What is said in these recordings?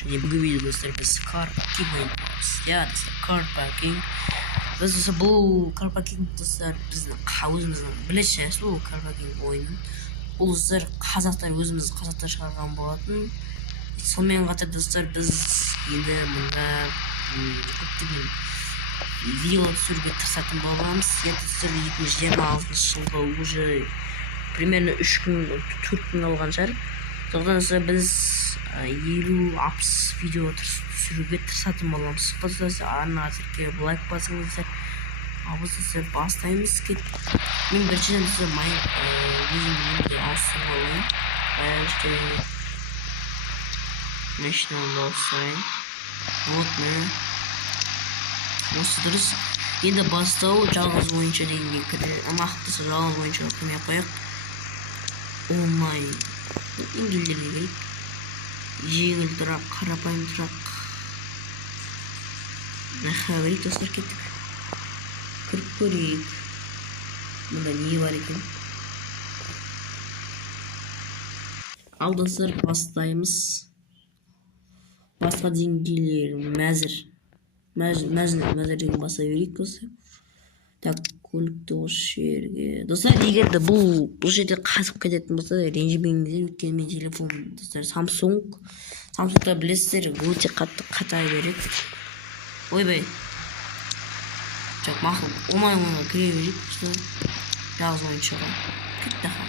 және бүгінгі видеода достар біз car parking ойнаймыз. Иә достар, car parking. Достар, бұл car parking достар біздің өзіміздің білесіз бұл car parking ойынын. Бұл достар қазақтар шығарған болатын. Сонымен қатар достар біз енді мұнда көптеген видео түсіруге тырысатын боламыз. Достар 2026 жылға уже примерно 3 күн 4 күн қалған шығар. Сондықтан біз 50-60 видео түсіруге тырысатын боламыз. Ана әзірге лайк басыңыздар. Абысыздар бастаймыз. Мен біріншіден өзімді ауысуға ойын. Машинамды ауыстырайын. Вот міне. Осы дұрыс. Енді бастау жалғыз ойыншы дегенге кірді. Мақтысы жалғыз ойыншыға кірмей қояйық. Онлайн. Ингілдерге келіп. Жеңіл тұрақ, қарапайым тұрақ. Нәхәуірек достар кеттік. Кіріп көрейік. Мұнда не бар екен? Ал достар бастаймыз. Басқа деңгейлер мәзір деген баса берейік достар. Так, көлікті осы жерге. Достар, егер де бұл жерде қазып кететін болса, ренжімеңіздер, өйткені мен телефон достар Samsung'та білесіздер, өте қатты қатай береді. Ойбай. Жоқ, мақұл, оңай кіре берейік, жалғыз ойыншыға. Кетті ха.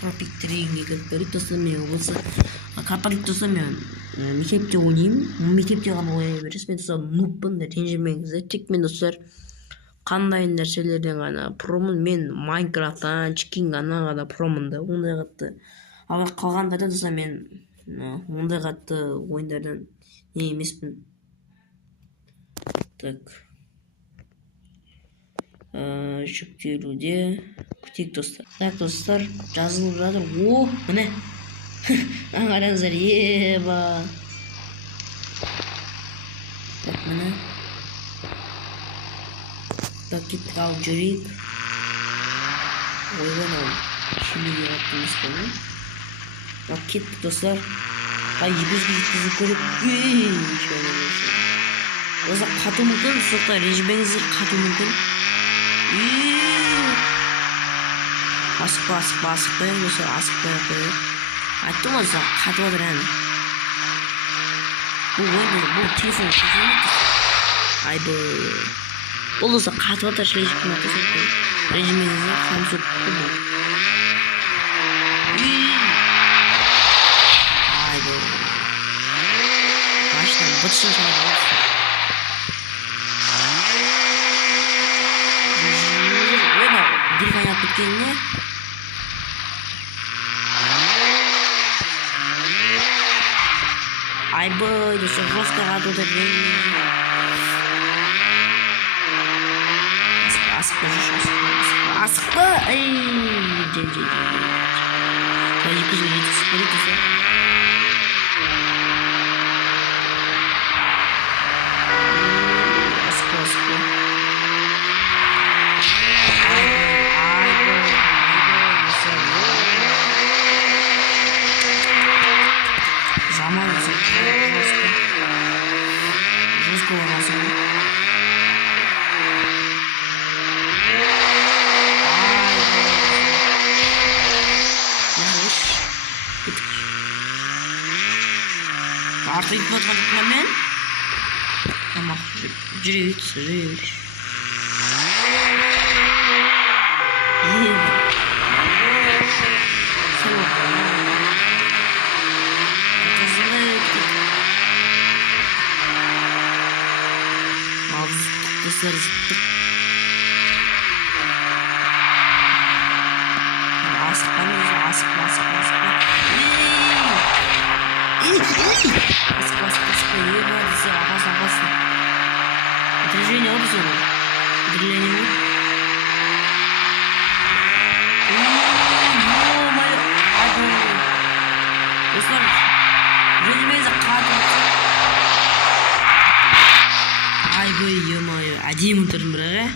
Тропик трегінге кіріп көрейік достар, мен болса капалик достар, мен мектепте ойнаймын. Мектепте ғана ойнай бересіз. Мен достар нубпын, ренжімеңіздер. Тек мен достар қандай нәрселерден ғана промын. Мен Майнкрафттан, Чикин ғана промын да. Ондай қатты. Ал қалғандарда достар мен ондай қатты ойындардан не емеспін. Так. Жүктелуде күтейік достар. Так достар, жазылып жатыр. О, міне. Аңғараңыздар, еба. Так, міне. Так, кеттік алып жүрейік. Ойған ал. Шүлеге қаттымыз көні. Так, кеттік достар. Ебізге жеткізіп көріп. Достар, қату мүмкін. Соқтар, ренжімеңіздер, қату мүмкін. Асықпай, достар, асықпай қойып. Айттым ғой достар, қатып отыр әні. Бұл телефон айбы. Бұл достар, қатып отыр шлейшікін атасып. Режиміңізді Samsung бұл. Айбы. Машинам бұтсын шағады отыр. Ойна, дирек айнап біткеніне. Айбай, достар, жестко қатып отыр. Асықпа. Ай, жел. Екі жыл жеткізіп көрейік достар. Асықпа. Заман жестко орасың. Artık patladık hemen. Tamam. Жүрейік. Dostlar zıttık. Asıkpa. Опасно. Движение обзора. Движение. Достар, жөнімізді қатып. Айбай, ема-ай, әдемі тұрдым бірақ,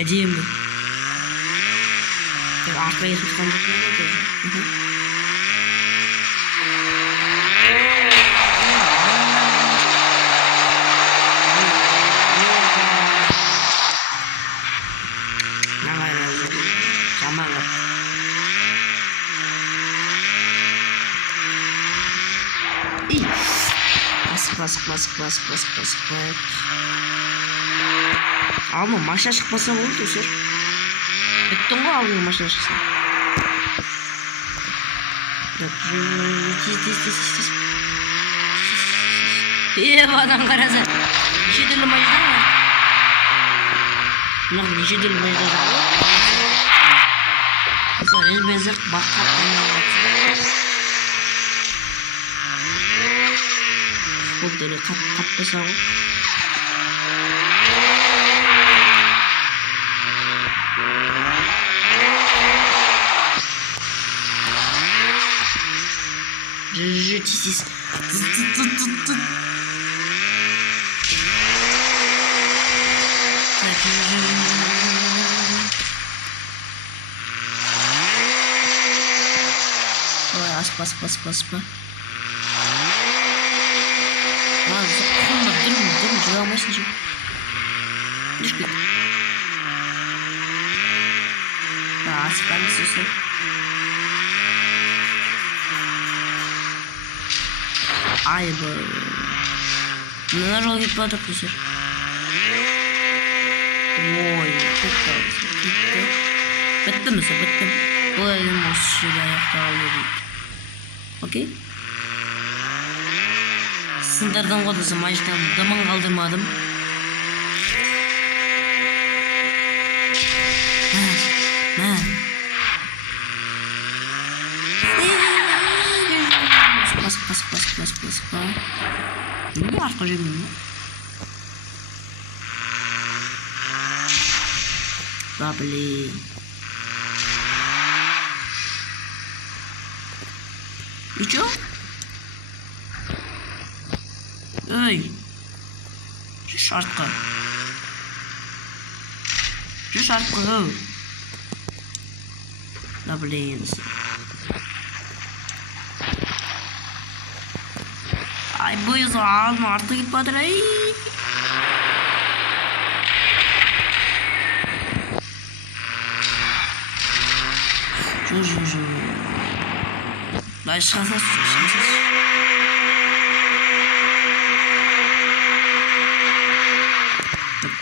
әдемі. Артқа есіп қалмақ. И басып. Алма машина шықпаса болды өсер. Біттің ғой алдыңа машина шықсын. Адам қараса. Неше түрлі машина бар. Мынау неше түрлі машина бар. Мысалы, бензақ баққа бұл дәлі қаптаса ғой. Тез. Ой, аспа. Durun, cıvamasın şu. Düş git. Daha sıkıntı süsü. Ay bu. Neler oluyor bu da kusur. Oy, çok da gitti. Bitti mi? Bu elim o şurada ayakta alıyor. Okey. Sınırdan kodası maçtan zaman kaldırmadım. Bas. Ne var kocam? Babli. Uçuyor? Ey, şartkı. Ne bileyim. Ay bu yüzden alma artık git badır ay. Şu. Lan şansız.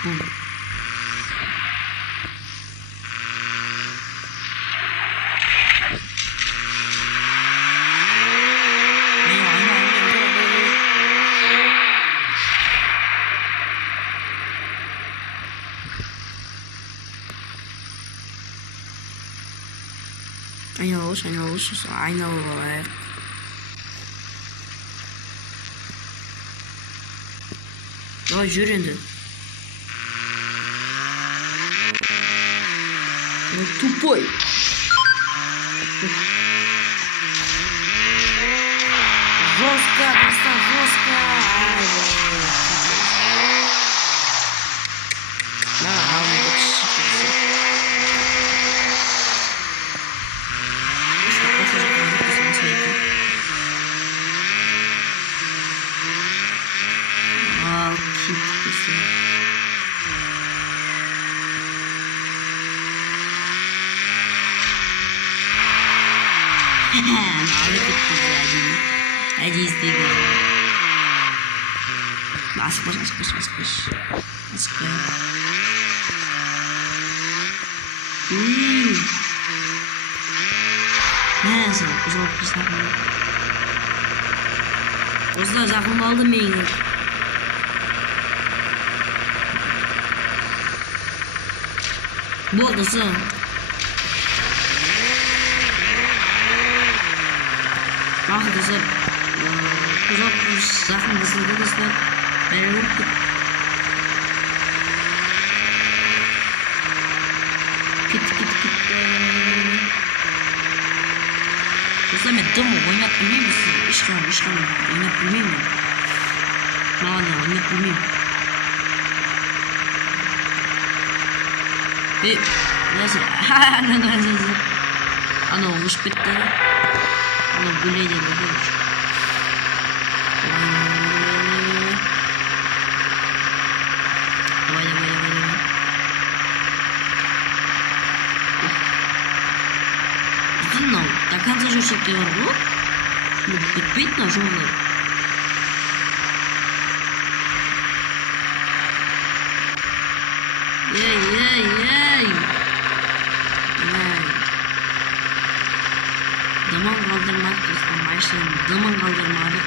Boom. I know like. Oh, yüründü. Тупой. Жестко, просто жестко. Hadi istedim. Bas. Neyse, uzak zakım aldım beni. Bu odası. Bak kızım. Uzak zakım kızlar. Ben yoktum. Git. Kızım ettim mi? Oynatmıyor musun? İşte oynatmıyor mu? Oynatmıyor. Neyse. Ana olmuş bitti. Ana güleydi. До конца же все-таки рву. Бить на жёлтый. Ey. Zaman kaldırmak dostum. Başlayalım. Zaman kaldırmadık.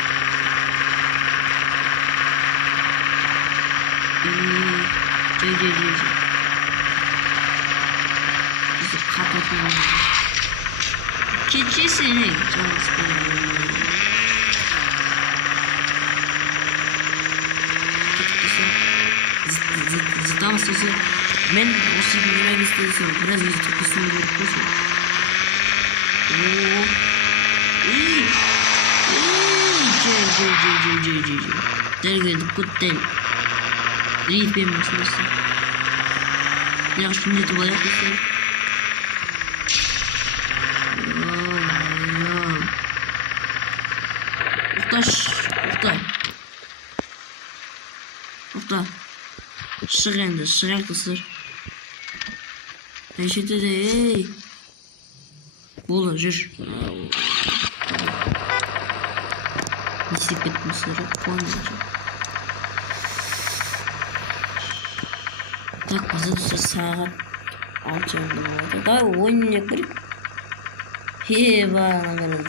Bizi kapatmamız. Keçi seni. Çok sıkıyorum. Zıtlama sesi. Ben o şekilde yemek istedim. Biraz yüzü tepkisini görüyorsun. Ooo. İyi. Dergeli kutten. Reed benim meselesi. Ya şimdi de bayağı güzel. Ukta. Şık kısır. Peşete de ey. Bola jür. Nisipet mısırı koymayacağım. Так, bazı saat alacağım bunu. Daha oyun yapayım. Bana kadar.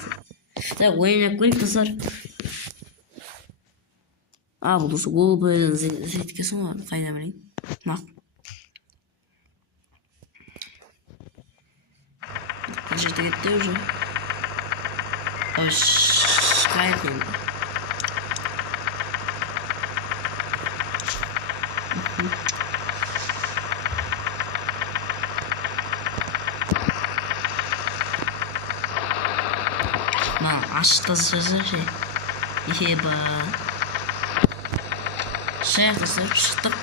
Так, oyun yapayım kızlar. Bu da gol böyle zetkesi var. Kayda bileyim. Bak. Значит, это уже. Кайф. Açtı sözü şey. Eba. Şey kısır çıktık.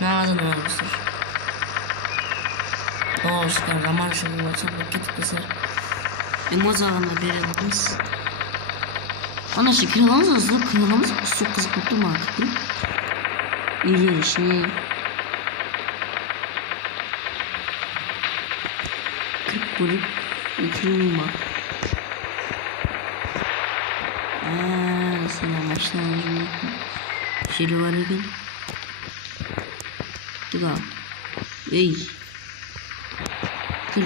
Nereden olmuştur? Doğuşkan zaman şunu olsa vakit kısır. Emozağına verilmiş. Ana şey kırılamız su kızıklıktı mı artık? İyi şey. 40 bölük 2 numara. Sana başlayalım. Şöyle var ya. Tıkal. Ey. Kır.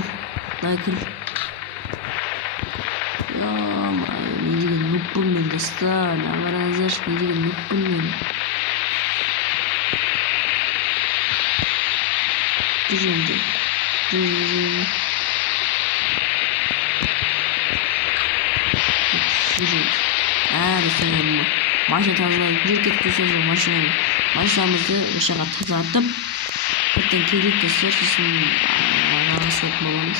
Daha kır. Ya ama ini lupun nih desta. Nama razas ini lupun nih. Tujuh. Düşünüyorum. Başa tazılayıp bir tek düşüyoruz başlayalım. Başlamızı ışığa tazatıp zaten kilit kısır sizin ayağını sokmamamız.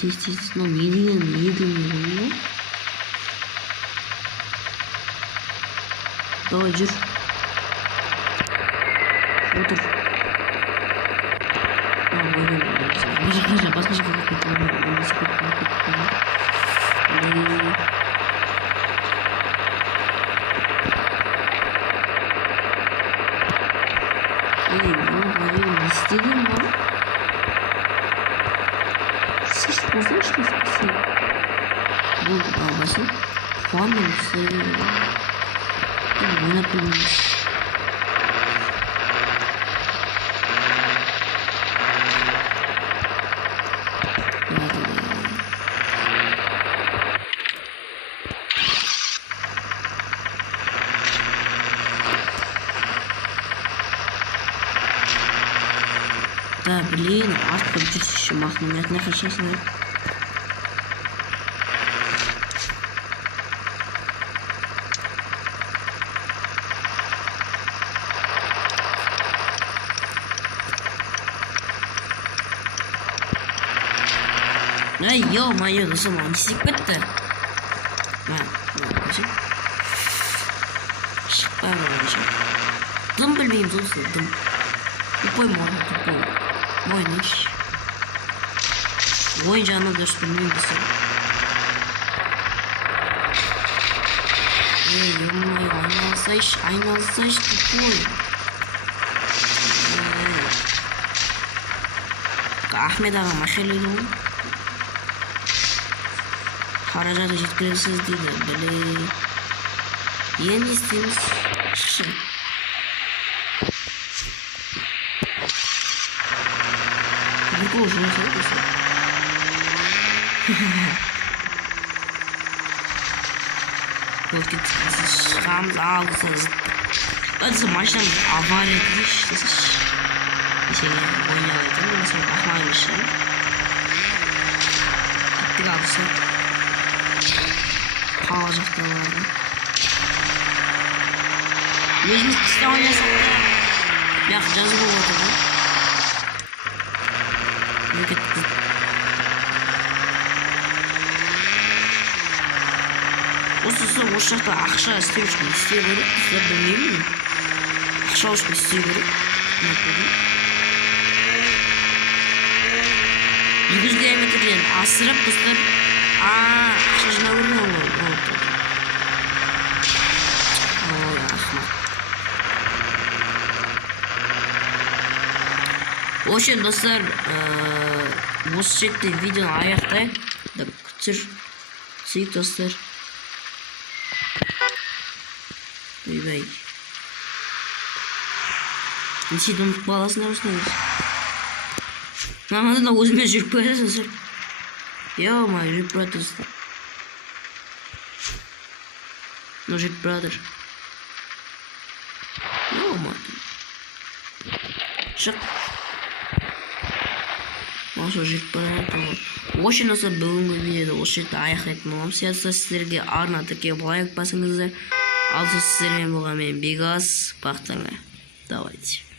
Test no yedi. Doğru. Otur. Başka şey İstediğim var. Sırf bozulmuş mu? Bu babası. Puan da istediğim var. Oynatılmış. Да, блин, Артур еще махнул, нет, не хочу знать. Ай, ё-моё, да сама, не секрет-то. Дым bilmeyeyim dostum, dым. Тупой мой, тупой. Мой нищий. Oyuncağına düştüm Aynalsayış тупой. Ahmet ağa maşalıydı o. Haracada жеткіліксіз дейді. Біле. Енді істейміз. шықшы. Прикол жұмыс етесің. Вот шығамыз алдысыз. Өтісі машинам авария дейші. Есеге ойнауайтын. Mesela bakmaymışım. Gittik aldısı. Kalacaklar vardı. Meclis kısa oynasak da yapacağız bu ortada. Ne gitti? Осы жақта ақша істеу үшін не істеу керек? Сіздер білмеймін. Ақша үшін істеу керек. Yüz kilometreden asırıp kızlar. Ақша жинау керек ғой. Ой, ахмақ. В общем, достар, осы жерде видеоны аяқтайық. Күтсек, достар. Ойбай. Несейді ұмытып қаласыңдар осындай. Мамадан өзіме жүріп келесіңдер. Ё-ма, жүріп братырсыздар. Ну, жүріп братыр. Ё-ма. Шық. Осы жүріп братыр. Осы нәрсе бүгінгі видеода осы жерде аяқтайтын боламын. Сіздерге арна тіркеп лайк басыңыздар. Ал сіздермен болған мен Бегас. Бақтыңа. Давайте.